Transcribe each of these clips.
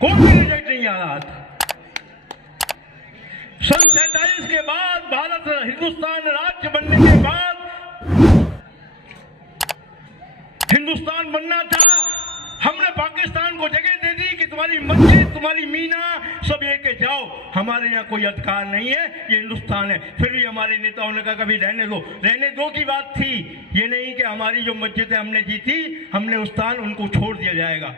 कोई भी रिजल्ट नहीं आ रहा था। सन 47 के बाद भारत हिंदुस्तान राज्य बनने के बाद हिंदुस्तान बनना था, हमने पाकिस्तान को जगह दे दी कि तुम्हारी मस्जिद, तुम्हारी मीना सब लेके जाओ, हमारे यहाँ कोई अधिकार नहीं है, ये हिंदुस्तान है। फिर भी हमारे नेताओं ने कहा कभी रहने दो की बात थी, ये नहीं कि हमारी जो मस्जिदें हमने जीती, हमने उस स्थान उनको छोड़ दिया जाएगा।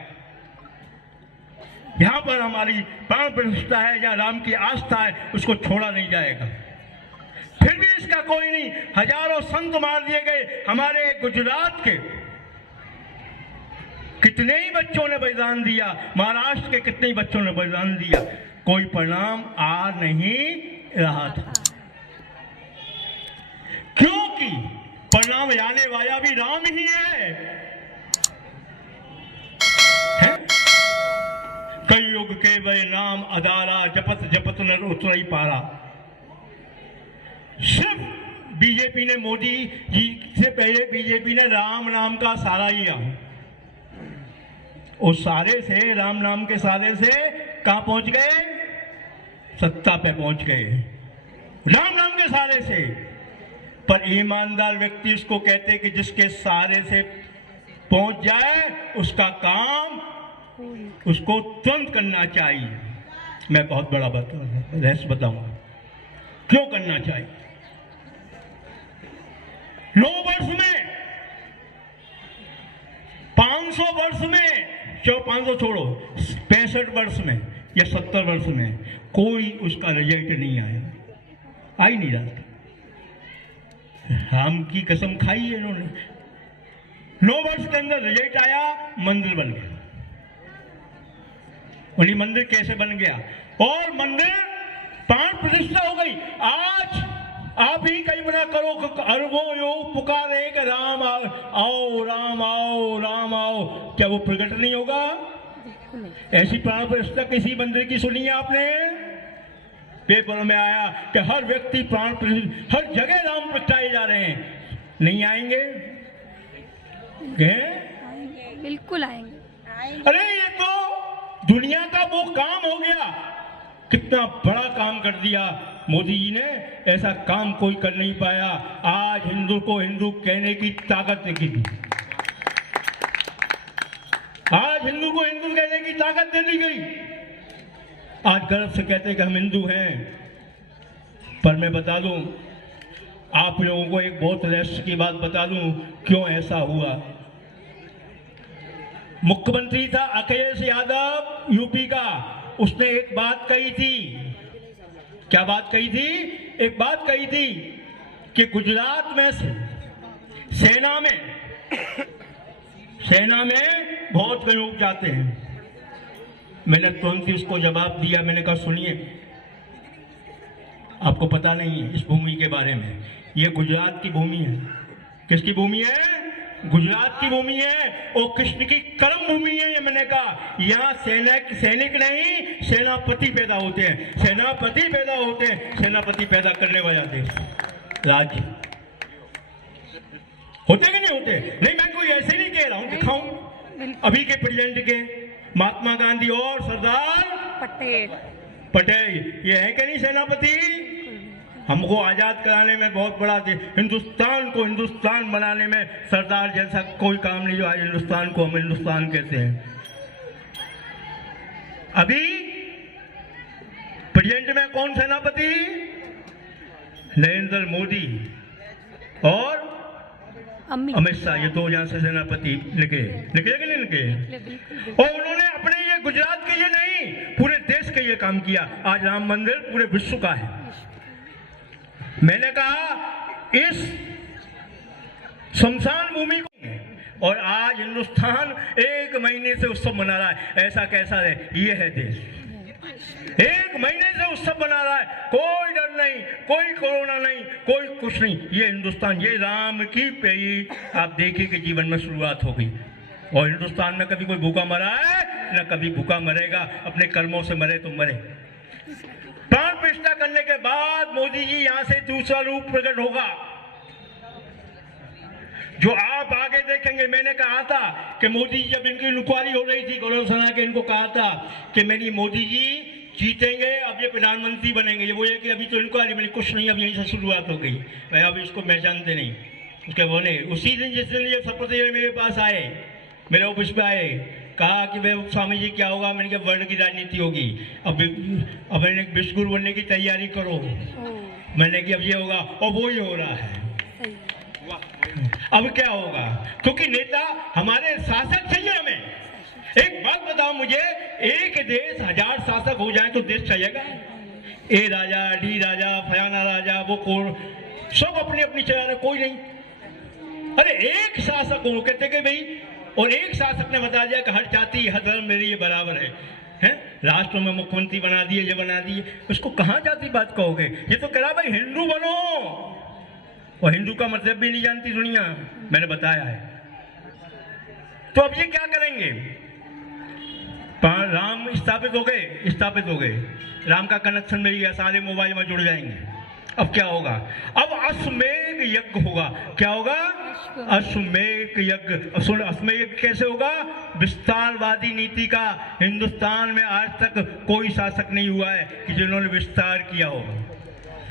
यहाँ पर हमारी प्राण प्रतिष्ठा है, जहाँ राम की आस्था है, उसको छोड़ा नहीं जाएगा। फिर भी इसका कोई नहीं, हजारों संत मार दिए गए। हमारे गुजरात के कितने ही बच्चों ने बलिदान दिया, महाराष्ट्र के कितने ही बच्चों ने बलिदान दिया, कोई परिणाम आ नहीं रहा था, क्योंकि परिणाम लाने वाला भी राम ही है? कई युग के वह नाम अदारा, जपत जपत नर उतरई पारा। सिर्फ बीजेपी ने, मोदी जी से पहले बीजेपी ने राम नाम का सहारा लिया। उस सारे से, राम नाम के सारे से कहां पहुंच गए? सत्ता पे पहुंच गए, राम नाम के सहारे से। पर ईमानदार व्यक्ति इसको कहते कि जिसके सहारे से पहुंच जाए उसका काम उसको तुरंत करना चाहिए। मैं बहुत बड़ा रहस्य बताऊंगा क्यों करना चाहिए। 9 वर्ष में, 500 वर्ष में, 500 छोड़ो, 65 वर्ष में या 70 वर्ष में कोई उसका रिजल्ट नहीं आया, आ ही नहीं रहा। राम की कसम खाई है इन्होंने। 9 वर्ष के अंदर रिजल्ट आया, मंदिर बन गया। उन्हीं मंदिर कैसे बन गया? और मंदिर प्राण प्रतिष्ठा हो गई। आज आप ही कहीं मना करो, अरबों योग पुकारे कि राम आओ, राम आओ, राम आओ, क्या वो प्रकट नहीं होगा? ऐसी प्राण प्रतिष्ठा किसी मंदिर की सुनी है आपने? पेपर में आया कि हर व्यक्ति प्राण प्रतिष्ठा, हर जगह राम प्रगटाए जा रहे हैं। नहीं आएंगे? बिल्कुल आएंगे। अरे ये तो दुनिया का वो काम हो गया, कितना बड़ा काम कर दिया मोदी जी ने, ऐसा काम कोई कर नहीं पाया। आज हिंदू को हिंदू कहने की ताकत देखी थी, आज हिंदू को हिंदू कहने की ताकत दे दी गई। आज गर्व से कहते हैं कि हम हिंदू हैं। पर मैं बता दूं आप लोगों को, एक बहुत रहस्य की बात बता दूं क्यों ऐसा हुआ। मुख्यमंत्री था अखिलेश यादव यूपी का, उसने एक बात कही थी। क्या बात कही थी? एक बात कही थी कि गुजरात में सेना में बहुत लोग जाते हैं। मैंने तुरंत ही उसको जवाब दिया, मैंने कहा सुनिए, आपको पता नहीं है इस भूमि के बारे में, ये गुजरात की भूमि है। किसकी भूमि है? गुजरात की भूमि है, और कृष्ण की कर्म भूमि है। ये मैंने कहा यहाँ सैनिक नहीं, सेनापति पैदा होते हैं, सेनापति पैदा होते हैं, सेनापति पैदा करने वाला देश राज्य होते कि नहीं होते? नहीं, मैं कोई ऐसे नहीं कह रहा हूँ, दिखाऊं अभी के प्रेसिडेंट के, महात्मा गांधी और सरदार पटेल, ये है कि नहीं सेनापति? हमको आजाद कराने में बहुत बड़ा, हिंदुस्तान को हिंदुस्तान बनाने में सरदार जैसा कोई काम नहीं जो आज हिंदुस्तान को हम हिंदुस्तान कहते हैं। अभी प्रेजेंट में कौन सेनापति? नरेंद्र मोदी और अमित शाह, ये 2 जहां से सेनापति निकले कि नहीं निकले? और उन्होंने अपने ये गुजरात के ये नहीं, पूरे देश के ये काम किया। आज राम मंदिर पूरे विश्व का है। मैंने कहा इस शमशान भूमि को, और आज हिंदुस्तान 1 महीने से उत्सव मना रहा है। ऐसा कैसा है? ये है देश, 1 महीने से उत्सव मना रहा है, कोई डर नहीं, कोई कोरोना नहीं, कोई कुछ नहीं। ये हिंदुस्तान, ये राम की पेई आप देखिए कि जीवन में शुरुआत हो गई। और हिंदुस्तान में कभी कोई भूखा मरा है? न कभी भूखा मरेगा, अपने कर्मों से मरे तो मरे। प्राण प्रतिष्ठा करने के बाद मोदी जी यहां से दूसरा रूप प्रकट होगा। जो आप आगे देखेंगे। मैंने कहा था कि मोदी जी, जब इनकी इंक्वायरी हो रही थी गौरव सना के, इनको कहा था कि मेरी मोदी जी जीतेंगे, अब ये प्रधानमंत्री बनेंगे। ये बोले कि अभी तो इंक्वायरी, मैंने कुछ नहीं, अब यहीं से शुरुआत हो गई, भाई अब इसको पहचानते नहीं। उसके बोले उसी दिन जिस दिन ये शपथ लेने मेरे पास आए, मेरे ऑफिस पे आए, कहा कि भाई स्वामी जी क्या होगा। मैंने कहा वर्ल्ड की राजनीति होगी, अब मैंने विश्व गुरु बनने की तैयारी करो। मैंने कि अब ये होगा, और वो ही हो रहा है। अब क्या होगा, क्योंकि नेता हमारे शासक चाहिए हमें। एक बात बताओ मुझे, एक देश 1000 शासक हो जाए तो देश चलेगा? ए राजा, डी राजा, फलाना राजा, वो कौन, सब अपनी अपनी चला रहे, कोई नहीं। अरे एक शासक हो, कहते कि भाई, और एक शासक ने बता दिया कि हर जाति हर धर्म मेरे लिए बराबर है? राष्ट्र में मुख्यमंत्री बना दिए, ये बना दिए, उसको कहाँ जाति बात कहोगे? ये तो कह रहा भाई हिंदू बनो, और हिंदू का मतलब भी नहीं जानती दुनिया, मैंने बताया है। तो अब ये क्या करेंगे? राम स्थापित हो गए, राम का कनेक्शन मिल गया, सारे मोबाइल में जुड़ जाएंगे। अब क्या होगा? अब अश्वमेध यज्ञ होगा। क्या होगा? अश्वमेध यज्ञ। अश्वमेध यज्ञ कैसे होगा? विस्तारवादी नीति का हिंदुस्तान में आज तक कोई शासक नहीं हुआ है कि जिन्होंने विस्तार किया हो।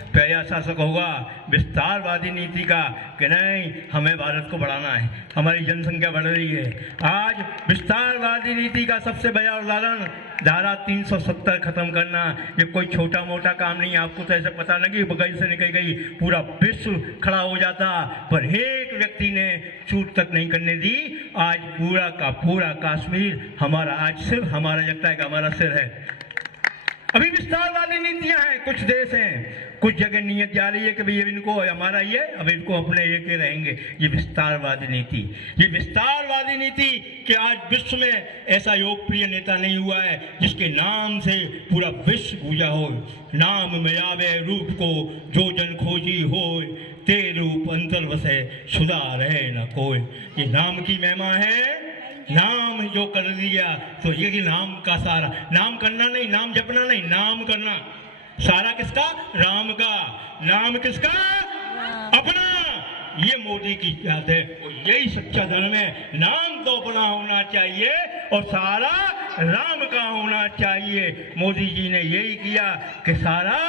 पहला शासक होगा विस्तारवादी नीति का कि नहीं, हमें भारत को बढ़ाना है, हमारी जनसंख्या बढ़ रही है। आज विस्तारवादी नीति का सबसे बड़ा उदाहरण धारा 370 खत्म करना। ये कोई छोटा मोटा काम नहीं है। आपको तो ऐसे पता लगी बगल से निकल गई, पूरा विश्व खड़ा हो जाता, पर एक व्यक्ति ने छूट तक नहीं करने दी। आज पूरा का पूरा कश्मीर हमारा, आज सिर्फ हमारा लगता है कि हमारा सिर है। अभी विस्तारवादी नीतियां हैं, कुछ देश हैं, कुछ जगह नीयत जा रही है कि भाई इनको हमारा ये, अब इनको अपने ये के रहेंगे। ये विस्तारवादी नीति, ये विस्तारवादी नीति कि आज विश्व में ऐसा लोकप्रिय नेता नहीं हुआ है जिसके नाम से पूरा विश्व पूजा हो। नाम में आवे रूप को जो जन खोजी हो, ते रूप अंतर वसे सुधा रहे न कोई। ये नाम की महिमा है। नाम जो कर दिया तो ये कि नाम का सारा, नाम करना नहीं, नाम जपना नहीं, नाम करना। सारा किसका? राम का। नाम किसका? अपना। ये मोदी की बात है, और यही सच्चा धर्म है। नाम तो अपना होना चाहिए और सारा राम का होना चाहिए। मोदी जी ने यही किया कि सारा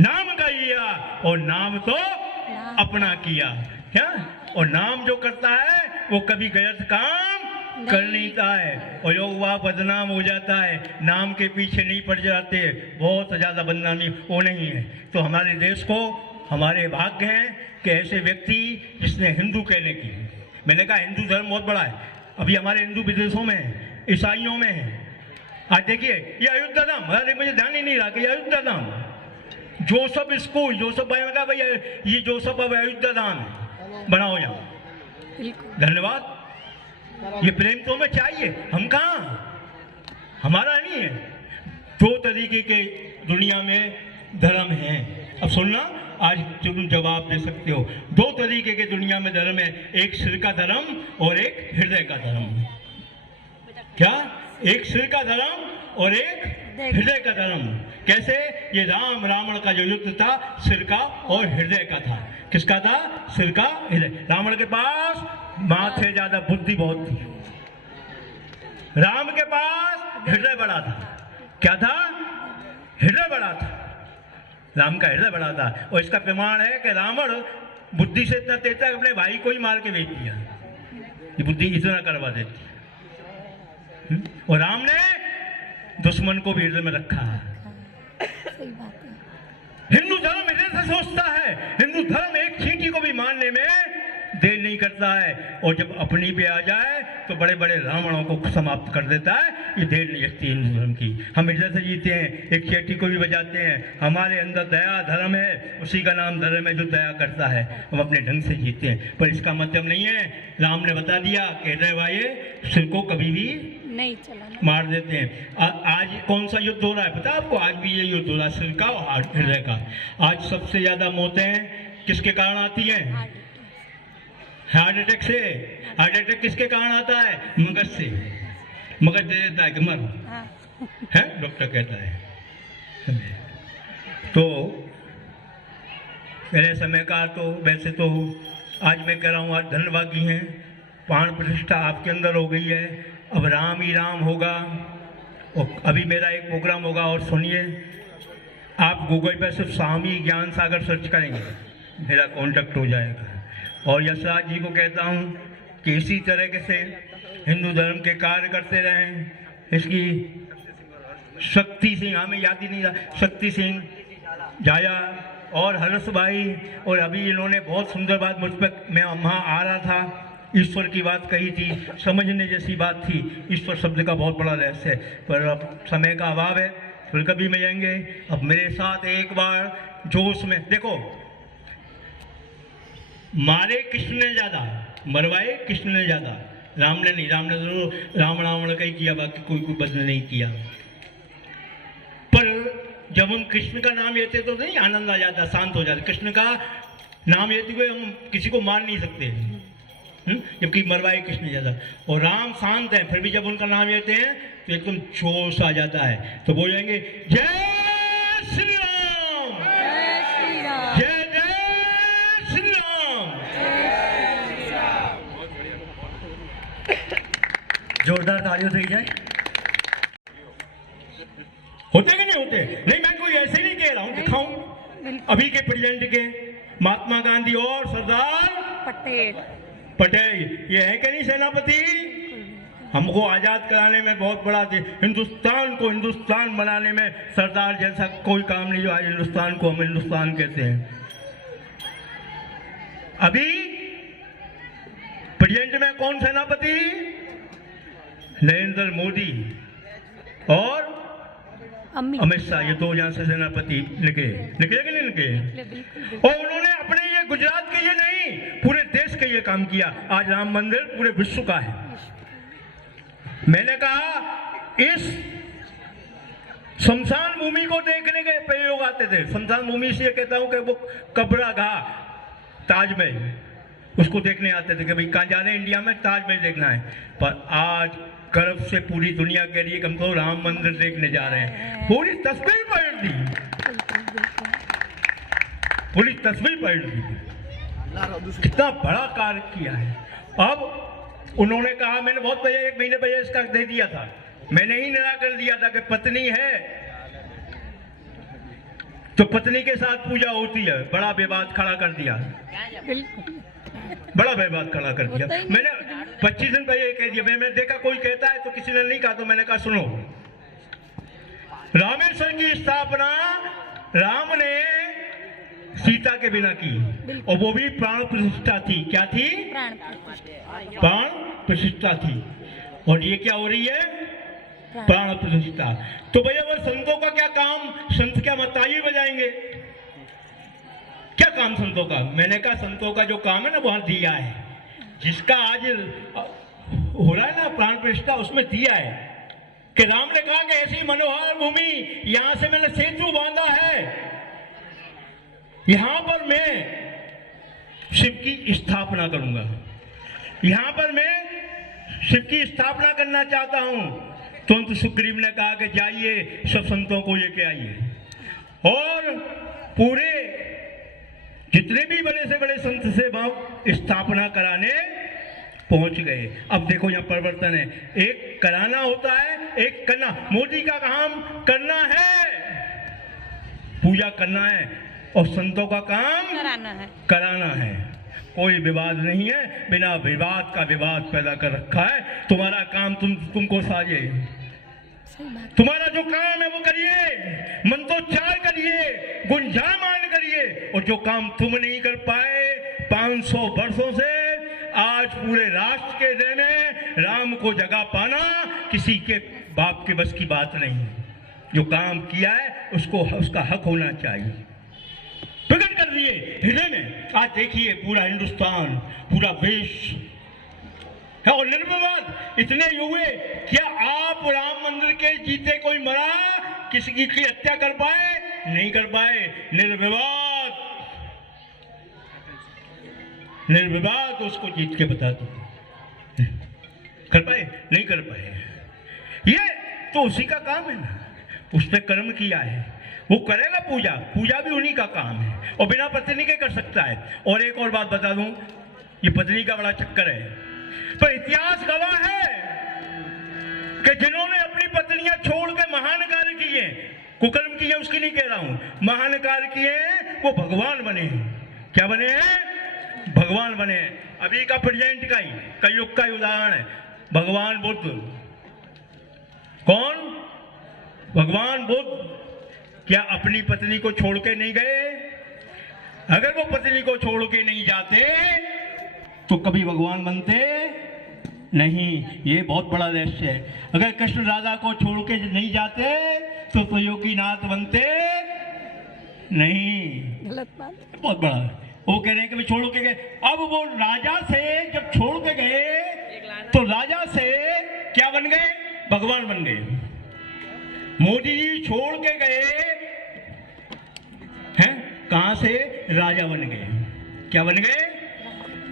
नाम का लिया और नाम तो अपना किया। क्या? और नाम जो करता है वो कभी गलत काम कर नहीं पाता है, और जो वह बदनाम हो जाता है, नाम के पीछे नहीं पड़ जाते, बहुत ज़्यादा बदनामी वो नहीं है। तो हमारे देश को, हमारे भाग्य हैं कि ऐसे व्यक्ति जिसने हिंदू कहने की, मैंने कहा हिंदू धर्म बहुत बड़ा है। अभी हमारे हिंदू विदेशों में है, ईसाइयों में है। आज देखिए ये अयोध्या धाम, अरे मुझे ध्यान ही नहीं रहा कि ये अयोध्या धाम, जोसफ स्कूल, जोसफ भाई ने कहा भैया ये जोसफ अब अयोध्या धाम है, बना हो जाओ। धन्यवाद। ये प्रेम तो हमें चाहिए, हम कहाँ, हमारा नहीं है। दो तरीके के दुनिया में धर्म हैं। अब सुनना, आज तुम जवाब दे सकते हो। दो तरीके के दुनिया में धर्म है, एक सिर का धर्म और एक हृदय का धर्म। क्या? एक सिर का धर्म और एक हृदय का धर्म। कैसे? ये राम रावण का जो युद्ध था सिर का और हृदय का था। किसका था? सिर का, हृदय। रावण के पास माथे ज्यादा, बुद्धि बहुत थी। राम के पास हृदय बड़ा था। क्या था? हृदय बड़ा था। राम का हृदय बड़ा था। और इसका प्रमाण है कि रावण बुद्धि से इतना तेज था कि अपने भाई को ही मार के बेच दिया। ये बुद्धि इतना करवा देती। और राम ने दुश्मन को भी हृदय में रखा है। हिंदू धर्म हृदय से सोचता है। हिंदू धर्म एक चींटी को भी मारने में देर नहीं करता है, और जब अपनी पे आ जाए तो बड़े बड़े रावणों को समाप्त कर देता है। ये देर नहीं लगती हिंदू धर्म की। हम हृदय से जीते हैं, एक चींटी को भी बजाते हैं। हमारे अंदर दया धर्म है, उसी का नाम धर्म है जो दया करता है। हम अपने ढंग से जीते हैं, पर इसका मतलब नहीं है, राम ने बता दिया कि हृदय वाले सिर को कभी भी नहीं चलाना, मार देते हैं। आज कौन सा युद्ध हो रहा है पता है आपको? आज भी ये युद्ध हो रहा है, सिर का और हृदय का। आज सबसे ज्यादा मौतें किसके कारण आती हैं? हार्ट अटैक से। हार्ट अटैक किसके कारण आता है? मगज से। मगज दे देता है कि मर है, डॉक्टर कहता है। तो पहले समय का तो वैसे तो आज मैं कह रहा हूँ, आज धन्यवादी हैं, प्राण प्रतिष्ठा आपके अंदर हो गई है। अब राम ही राम होगा। और अभी मेरा एक प्रोग्राम होगा, और सुनिए, आप गूगल पर सिर्फ स्वामी ज्ञान सागर सर्च करेंगे, मेरा कॉन्टेक्ट हो जाएगा। और यशराज जी को कहता हूँ कि इसी तरह से हिंदू धर्म के कार्य करते रहें। इसकी शक्ति सिंह, हमें याद ही नहीं रहा, शक्ति सिंह, जाया और हर्ष भाई, और अभी इन्होंने बहुत सुंदर बात मुझ पर, मैं वहाँ आ रहा था, ईश्वर की बात कही थी, समझने जैसी बात थी। ईश्वर शब्द का बहुत बड़ा रहस्य है, पर अब समय का अभाव है, फिर कभी मिलेंगे। अब मेरे साथ एक बार जोश में देखो, मारे कृष्ण ने ज़्यादा, मरवाए कृष्ण ने ज़्यादा, राम ने नहीं। राम ने जरूर राम रावण का ही किया, बाकी कोई बदल नहीं किया। पर जब हम कृष्ण का नाम लेते तो नहीं आनंद आ जाता, शांत हो जाता। कृष्ण का नाम लेते हुए हम किसी को मार नहीं सकते, जबकि मरवाए कृष्ण ज़्यादा। और राम शांत है, फिर भी जब उनका नाम लेते हैं तो एकदम जोश आ जाता है। तो बोलेंगे जय श्री राम, जय श्री राम, जय जय श्री राम। जोरदार तालियों से जाए। होते कि नहीं होते? नहीं, मैं कोई ऐसे नहीं कह रहा हूँ, दिखाऊं अभी के प्रेजेंट के महात्मा गांधी और सरदार पटेल, ये है कि नहीं सेनापति? हमको आजाद कराने में बहुत बड़ा हिंदुस्तान को हिंदुस्तान बनाने में सरदार जैसा कोई काम नहीं जो आज हिंदुस्तान को हम हिंदुस्तान कहते हैं। अभी प्रेजेंट में कौन सेनापति? नरेंद्र मोदी और अमित शाह, ये दो जहां से सेनापति निकले कि नहीं निकले? और उन्होंने अपने ये गुजरात के ये नहीं, पूरे देश के ये काम किया। आज राम मंदिर पूरे विश्व का है। मैंने कहा इस शमशान भूमि को देखने के प्रयोग आते थे। शमशान भूमि से ये कहता हूं कि वो कब्रगाह ताजमहल, उसको देखने आते थे कि भाई कहाँ जा रहे हैं, इंडिया में ताजमहल देखना है। पर आज गर्व से पूरी दुनिया कह रही है कि हम तो राम मंदिर देखने जा रहे हैं। पूरी तस्वीर पलट दी, पूरी तस्वीर पलट दी। कितना बड़ा कार्य किया है। अब उन्होंने कहा, मैंने बहुत पहले 1 महीने पहले इसका दे दिया था, मैंने ही निराकरण दिया था कि पत्नी है तो पत्नी के साथ पूजा होती है। बड़ा विवाद खड़ा कर दिया, बड़ा विवाद खड़ा कर दिया। मैंने 25 दिन पहले कह दिया, मैंने देखा कोई कहता है तो किसी ने नहीं कहा, तो मैंने कहा सुनो, रामेश्वर की स्थापना राम ने सीता के बिना की, और वो भी प्राण प्रतिष्ठा थी। क्या थी? प्राण प्रतिष्ठा थी। और ये क्या हो रही है? प्राण प्रतिष्ठा। तो भैया वो संतों का क्या काम? संत क्या ताली बजाएंगे? क्या काम संतों का? मैंने कहा संतों का जो काम है ना, वहां दिया है, जिसका आज हो रहा है ना प्राण प्रतिष्ठा, उसमें दिया है कि राम ने कहा कि ऐसी मनोहर भूमि, यहां से मैंने सेतु बांधा है, यहां पर मैं शिव की स्थापना करूंगा, यहां पर मैं शिव की स्थापना करना चाहता हूं। तुरंत सुग्रीव ने कहा कि जाइए सब संतों को लेके आइए, और पूरे जितने भी बड़े से बड़े संत से वहां स्थापना कराने पहुंच गए। अब देखो यहाँ परिवर्तन है, एक कराना होता है, एक करना। मोदी का काम करना है, पूजा करना है, और संतों का काम कराना है। कोई विवाद नहीं है, बिना विवाद का विवाद पैदा कर रखा है। तुम्हारा काम तुमको साजे, तुम्हारा जो काम है वो करिए, मंत्रोच्चार करिए, गुंजायमान करिए। और जो काम तुम नहीं कर पाए 500 वर्षों से, आज पूरे राष्ट्र के देने राम को जगह पाना किसी के बाप के बस की बात नहीं। जो काम किया है उसको उसका हक होना चाहिए। प्रकट कर दिए हृदय में। आज देखिए पूरा हिंदुस्तान, पूरा देश है और निर्विवाद इतने हुए। क्या आप राम मंदिर के जीते कोई मरा, किसी की हत्या कर पाए? नहीं कर पाए। निर्विवाद निर्विवाद उसको जीत के बता दो, कर पाए? नहीं कर पाए। ये तो उसी का काम है ना, उसने कर्म किया है, वो करेगा पूजा। पूजा भी उन्हीं का काम है, और बिना पत्नी के कर सकता है। और एक और बात बता दूं, ये पत्नी का बड़ा चक्कर है। पर इतिहास गवाह है कि जिन्होंने अपनी पत्नियां छोड़ के महान कार्य किए, कुकर्म किए उसकी नहीं कह रहा हूं, महान कार्य किए, वो भगवान बने हैं। क्या बने हैं? भगवान बने हैं। अभी का प्रेजेंट का ही कलयुग का ही उदाहरण है भगवान बुद्ध। कौन? भगवान बुद्ध। क्या अपनी पत्नी को छोड़ के नहीं गए? अगर वो पत्नी को छोड़ के नहीं जाते तो कभी भगवान बनते नहीं। ये बहुत बड़ा रहस्य है। अगर कृष्ण राधा को छोड़ के नहीं जाते तो त्रियोगीनाथ बनते नहीं। गलत बात। बहुत बड़ा। वो कह रहे हैं कि मैं छोड़ के गए। अब वो राजा से जब छोड़ के गए तो राजा से क्या बन गए? भगवान बन गए। मोदी जी छोड़ के गए हैं, कहां से? राजा बन गए। क्या बन गए?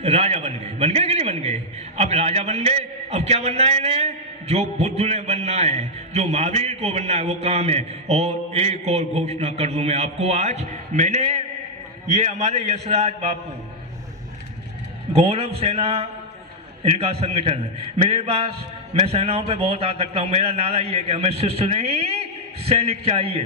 राजा बन गए। बन गए कि नहीं बन गए? अब राजा बन गए, अब क्या बनना है इन्हें? जो बुद्ध ने बनना है, जो महावीर को बनना है, वो काम है। और एक और घोषणा कर दूं मैं आपको आज, मैंने ये हमारे यशराज बापू, गौरव सेना इनका संगठन, मेरे पास, मैं सेनाओं पे बहुत आ सकता हूँ। मेरा नारा ये है कि हमें शिष्य नहीं सैनिक चाहिए।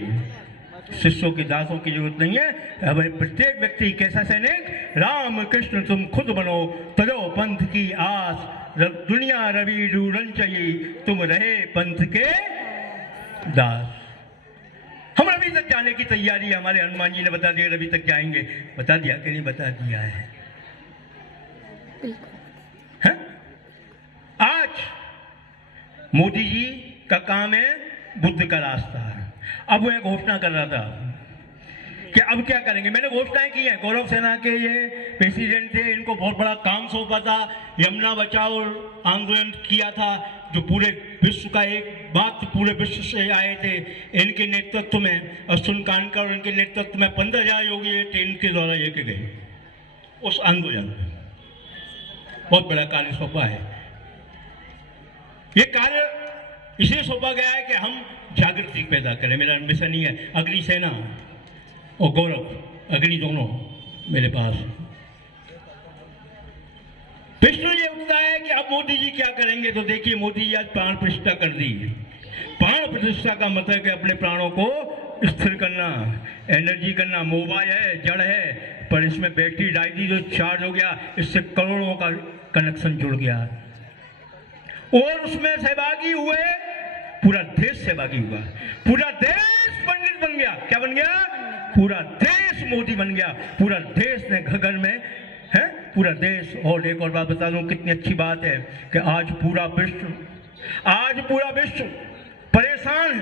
शिष्यों की, दासों की जरूरत नहीं है। हमें प्रत्येक व्यक्ति कैसा सैनिक? राम कृष्ण तुम खुद बनो, तरो पंथ की आस, दुनिया रवि डूरन चाहिए, तुम रहे पंथ के दास। हम रवि तक जाने की तैयारी है। हमारे हनुमान जी ने बता दिया रवि तक जाएंगे। बता दिया कि नहीं? बता दिया है। आज मोदी जी का काम है बुद्ध का रास्ता। अब मैं घोषणा कर रहा था कि अब क्या करेंगे। मैंने घोषणाएं की हैं। गौरव सेना के ये प्रेसिडेंट थे, इनको बहुत बड़ा काम सौंपा था। यमुना बचाओ आंदोलन किया था, जो पूरे विश्व का एक बात पूरे विश्व से आए थे इनके नेतृत्व में। अश्विन कानकर और इनके नेतृत्व में 15,000 योगी ट्रेन के द्वारा लेके गए उस आंदोलन में। बहुत बड़ा कार्य सौंपा है। ये कार्य इसलिए सौंपा गया है कि हम जागृति पैदा करें। मेरा मिशन ही है। अग्नि सेना और गौरव अग्नि दोनों मेरे पास। प्रश्न ये उठता है कि अब मोदी जी क्या करेंगे। तो देखिए, मोदी जी आज प्राण प्रतिष्ठा कर दी। प्राण प्रतिष्ठा का मतलब है कि अपने प्राणों को स्थिर करना, एनर्जी करना। मोबाइल है, जड़ है, पर इसमें बैटरी डाल दी जो चार्ज हो गया, इससे करोड़ों का कनेक्शन जुड़ गया और उसमें सहभागी हुए पूरा देश सहभागी हुआ। पूरा देश पंडित बन गया। क्या बन गया? पूरा देश मोदी बन गया। पूरा देश ने घर में है, पूरा देश। और एक और बात बता दूं, कितनी अच्छी बात है कि आज पूरा विश्व परेशान है।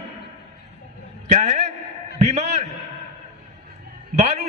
क्या है? बीमार है। बारूदों